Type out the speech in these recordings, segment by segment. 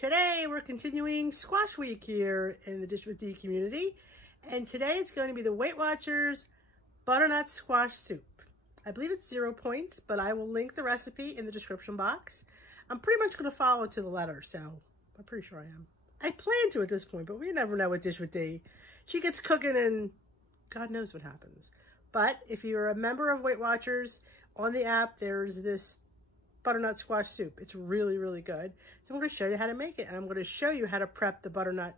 Today we're continuing Squash Week here in the Dish with D community, and today it's going to be the Weight Watchers Butternut Squash Soup. I believe it's 0 points, but I will link the recipe in the description box. I'm pretty much going to follow to the letter, so I'm pretty sure I am. I plan to at this point, but we never know with Dish with D. She gets cooking and God knows what happens. But if you're a member of Weight Watchers, on the app there's this butternut squash soup. It's really, really good. So I'm going to show you how to make it, and I'm going to show you how to prep the butternut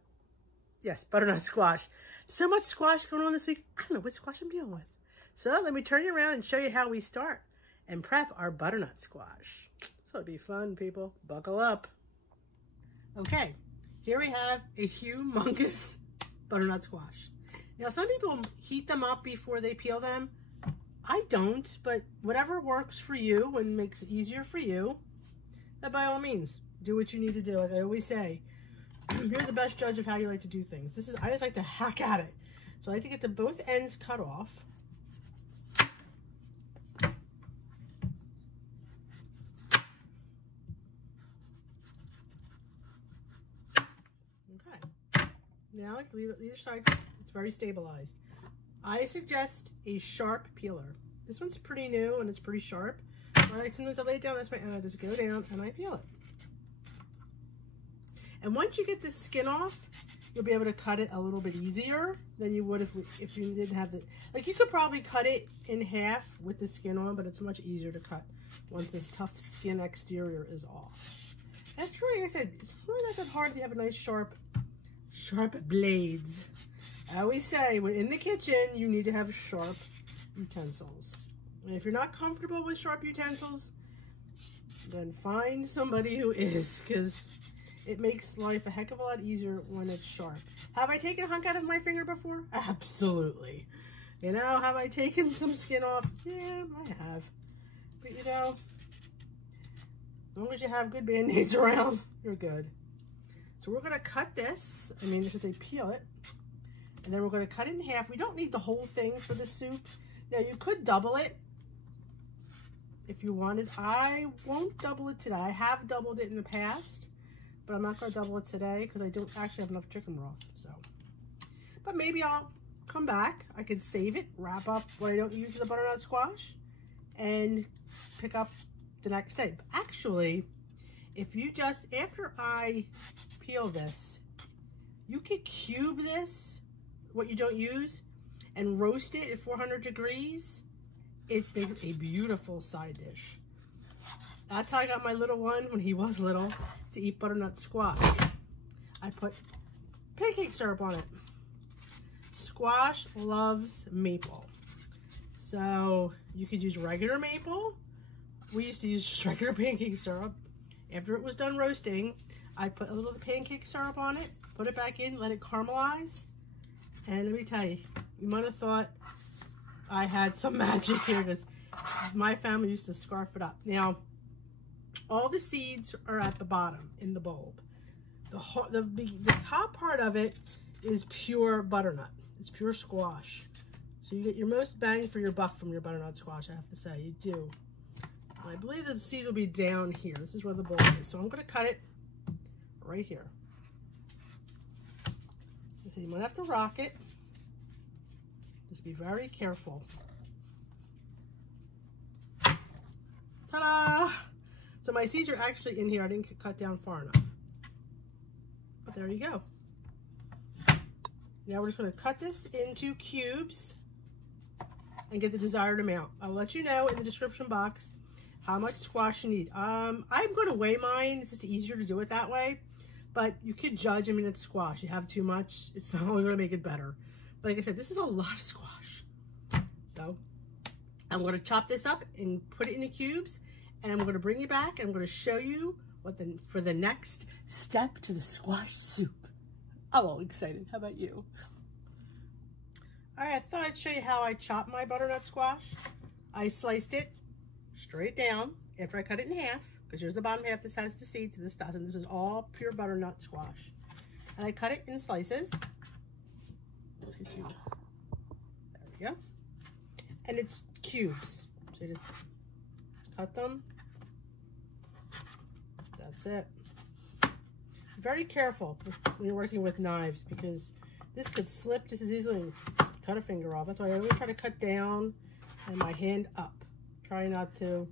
squash. So much squash going on this week. I don't know what squash I'm dealing with. So let me turn you around and show you how we start and prep our butternut squash. It'll be fun, people. Buckle up. Okay, here we have a humongous butternut squash. Now, some people heat them up before they peel them. I don't, but whatever works for you and makes it easier for you, then by all means, do what you need to do. Like I always say, you're the best judge of how you like to do things. I just like to hack at it. So I like to get both ends cut off. Okay. Now leave it either side. It's very stabilized. I suggest a sharp peeler. This one's pretty new and it's pretty sharp. Right, sometimes I lay it down this way and I just go down and I peel it. And once you get the skin off, you'll be able to cut it a little bit easier than you would if you didn't have the, like you could probably cut it in half with the skin on, but it's much easier to cut once this tough skin exterior is off. And it's really, like I said, it's really not that hard if you have a nice sharp blades. I always say, when in the kitchen, you need to have sharp utensils. And if you're not comfortable with sharp utensils, then find somebody who is, because it makes life a heck of a lot easier when it's sharp. Have I taken a hunk out of my finger before? Absolutely. You know, have I taken some skin off? Yeah, I have. But you know, as long as you have good Band-Aids around, you're good. So we're going to cut this, I should say peel it. And then we're going to cut it in half. We don't need the whole thing for the soup. Now, you could double it if you wanted. I won't double it today. I have doubled it in the past, but I'm not going to double it today because I don't actually have enough chicken broth. So, but maybe I'll come back. I could save it, wrap up what I don't use in the butternut squash, and pick up the next day. But actually, if you just, after I peel this, you could cube this, what you don't use, and roast it at 400 degrees. It makes a beautiful side dish. That's how I got my little one when he was little to eat butternut squash. I put pancake syrup on it. Squash loves maple. So you could use regular maple. We used to use regular pancake syrup. After it was done roasting, I put a little pancake syrup on it, put it back in, let it caramelize. And let me tell you, you might have thought I had some magic here because my family used to scarf it up. Now, all the seeds are at the bottom in the bulb. The top part of it is pure butternut. It's pure squash. So you get your most bang for your buck from your butternut squash, I have to say. You do. And I believe that the seed will be down here. This is where the bulb is. So I'm going to cut it right here. You might have to rock it. Just be very careful. Ta-da! So my seeds are actually in here. I didn't cut down far enough. But there you go. Now we're just going to cut this into cubes and get the desired amount. I'll let you know in the description box how much squash you need. I'm going to weigh mine. It's just easier to do it that way. But you could judge, it's squash. You have too much, it's not only gonna make it better. But like I said, this is a lot of squash. So I'm gonna chop this up and put it in the cubes, and I'm gonna bring you back and I'm gonna show you for the next step to the squash soup. I'm all excited, how about you? All right, I thought I'd show you how I chop my butternut squash. I sliced it straight down after I cut it in half. Because here's the bottom half. This has the seed to this stuff, and this is all pure butternut squash. And I cut it in slices. Let's get you. There we go. And it's cubes. So you just cut them. That's it. very careful when you're working with knives because this could slip just as easily and cut a finger off. That's why I always try to cut down and my hand up. Try not to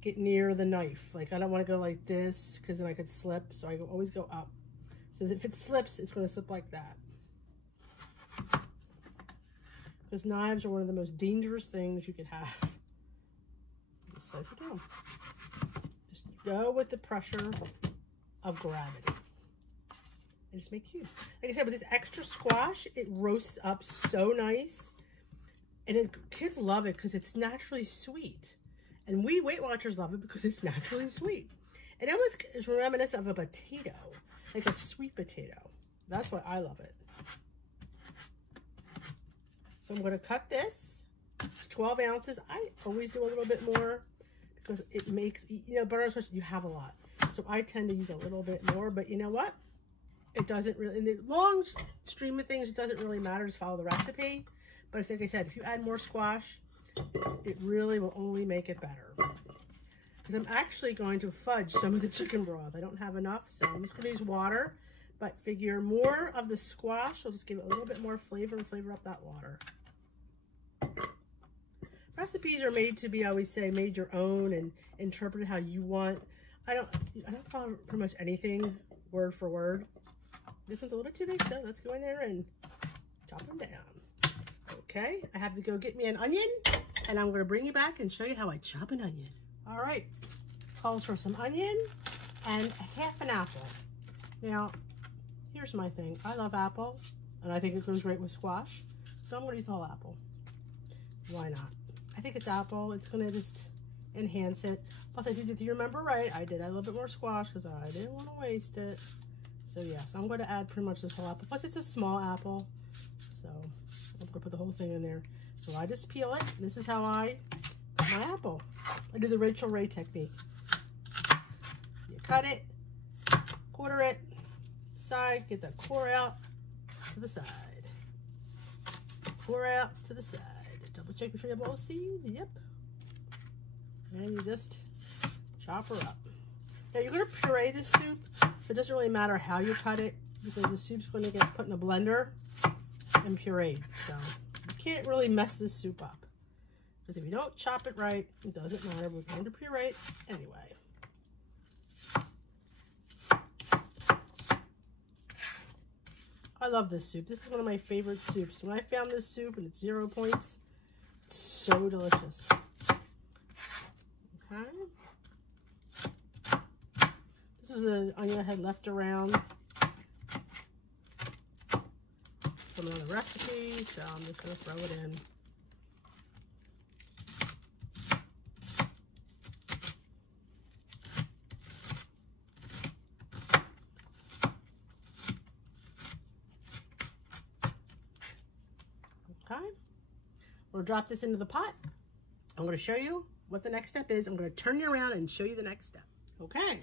get near the knife. Like I don't want to go like this because then I could slip. So I always go up. So if it slips, it's going to slip like that. Because knives are one of the most dangerous things you could have. Just slice it down. Just go with the pressure of gravity. And just make cubes. Like I said, with this extra squash, it roasts up so nice. And kids love it because it's naturally sweet. And we Weight Watchers love it because it's naturally sweet. And it almost is reminiscent of a potato, like a sweet potato. That's why I love it. So I'm going to cut this. It's 12 ounces. I always do a little bit more because it makes, you know, butternut squash, you have a lot. So I tend to use a little bit more, but you know what? It doesn't really, in the long stream of things, it doesn't really matter. Just follow the recipe. But like I said, if you add more squash, it really will only make it better. Because I'm actually going to fudge some of the chicken broth. I don't have enough, so I'm just going to use water. But figure more of the squash will just give it a little bit more flavor and flavor up that water. Recipes are made to be, I always say, made your own and interpreted how you want. I don't follow pretty much anything word for word. This one's a little too big, so let's go in there and chop them down. Okay, I have to go get me an onion, and I'm going to bring you back and show you how I chop an onion. All right, calls for some onion and half an apple. Now, here's my thing. I love apple, and I think it goes great with squash, so I'm going to use the whole apple. Why not? I think it's apple. It's going to just enhance it. Plus, I did, if you remember right, I did add a little bit more squash because I didn't want to waste it. So yes, I'm going to add pretty much this whole apple. Plus, it's a small apple, so I'm going to put the whole thing in there. So I just peel it. This is how I cut my apple. I do the Rachel Ray technique. You cut it, quarter it, side, get the core out to the side. Core out to the side. Double check before you have all the seeds. Yep. And you just chop her up. Now you're going to puree this soup. So it doesn't really matter how you cut it because the soup's going to get put in a blender and pureed. So you can't really mess this soup up. Because if you don't chop it right, it doesn't matter. We're going to puree it anyway. I love this soup. This is one of my favorite soups. When I found this soup and it's 0 points, it's so delicious. Okay. This was the onion I had left around from another recipe, so I'm just going to throw it in. Okay. We'll drop this into the pot. I'm going to show you what the next step is. I'm going to turn you around and show you the next step. Okay.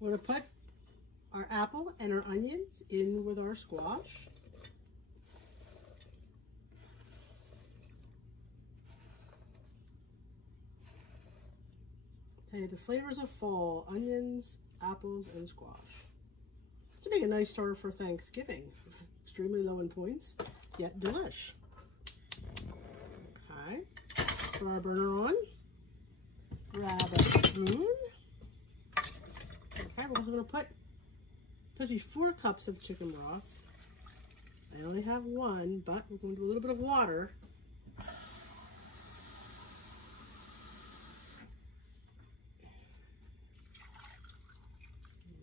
We're going to put our apple and our onions in with our squash. Okay, the flavors of fall: onions, apples, and squash. This would make a nice starter for Thanksgiving. Extremely low in points, yet delish. Okay, throw our burner on. Grab a spoon. Okay, we're also going to put these 4 cups of chicken broth. I only have 1, but we're going to do a little bit of water.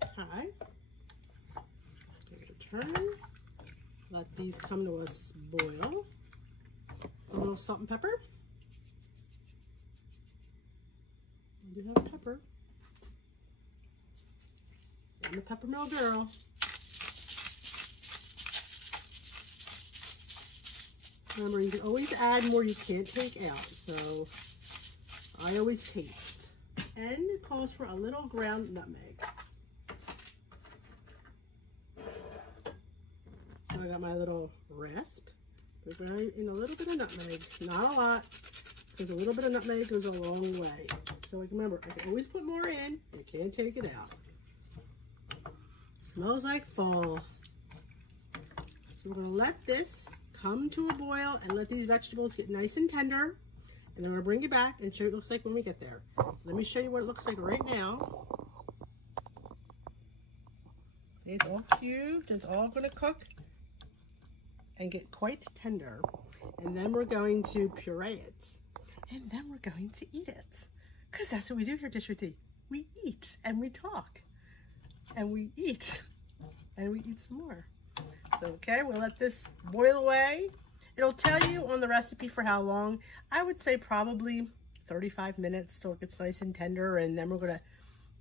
Okay. Give it a turn. Let these come to a boil. A little salt and pepper. I do have pepper. I'm a pepper mill girl. Remember, you can always add more you can't take out, so I always taste. And it calls for a little ground nutmeg. So I got my little rasp. Put in a little bit of nutmeg, not a lot, because a little bit of nutmeg goes a long way. So like, remember, I can always put more in, you can't take it out. Smells like fall. So we're going to let this come to a boil and let these vegetables get nice and tender. And then I'm going to bring it back and show you what it looks like when we get there. Let me show you what it looks like right now. See, it's all cubed. It's all going to cook and get quite tender. And then we're going to puree it. And then we're going to eat it. Because that's what we do here at Dish with D. We eat and we talk. And we eat. And we eat some more. So, okay, we'll let this boil away. It'll tell you on the recipe for how long. I would say probably 35 minutes till it gets nice and tender. And then we're going to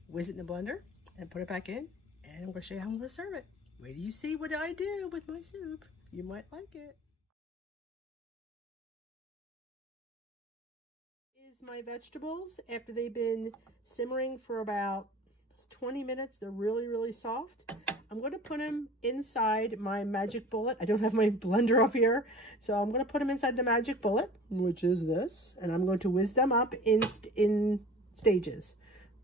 whiz it in the blender and put it back in. And I'm going to show you how I'm going to serve it. Wait till you see what I do with my soup. You might like it. Is my vegetables after they've been simmering for about 20 minutes. They're really, really soft. I'm going to put them inside my magic bullet. I don't have my blender up here, so I'm going to put them inside the magic bullet, which is this, and I'm going to whiz them up in stages.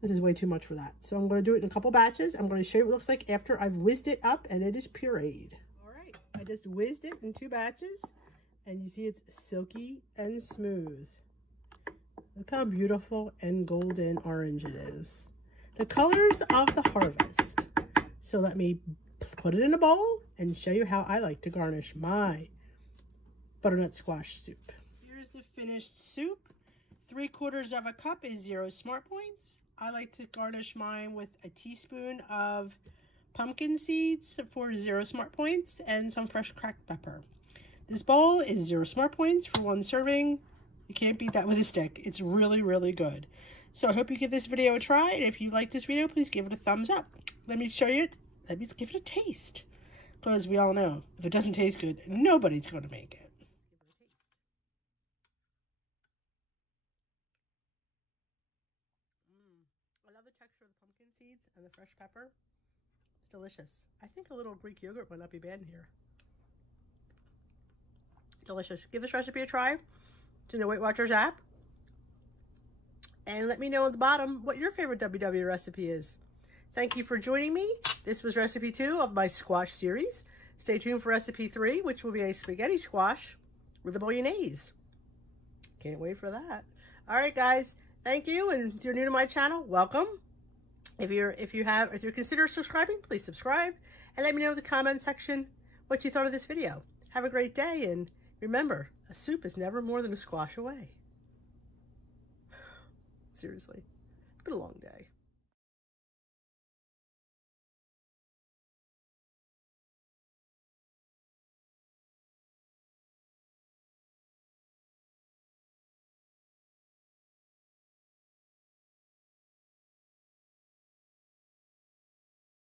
This is way too much for that, so I'm going to do it in a couple batches. I'm going to show you what it looks like after I've whizzed it up and it is pureed. All right, I just whizzed it in 2 batches, and you see it's silky and smooth. Look how beautiful and golden orange it is. The colors of the harvest. So let me put it in a bowl and show you how I like to garnish my butternut squash soup. Here's the finished soup. 3/4 of a cup is 0 smart points. I like to garnish mine with a teaspoon of pumpkin seeds for 0 smart points and some fresh cracked pepper. This bowl is 0 smart points for 1 serving. You can't beat that with a stick. It's really, really good. So I hope you give this video a try. And if you like this video, please give it a thumbs up. Let me show you it. Let me give it a taste. Because we all know, if it doesn't taste good, nobody's going to make it. I love the texture of the pumpkin seeds and the fresh pepper. It's delicious. I think a little Greek yogurt would not be bad in here. Delicious. Give this recipe a try. It's in the Weight Watchers app. And let me know at the bottom what your favorite WW recipe is. Thank you for joining me. This was recipe 2 of my squash series. Stay tuned for recipe 3, which will be a spaghetti squash with a bolognese. Can't wait for that. All right, guys. Thank you. And if you're new to my channel, welcome. If you're consider subscribing, please subscribe. And let me know in the comment section what you thought of this video. Have a great day. And remember, a soup is never more than a squash away. Seriously, it's been a long day.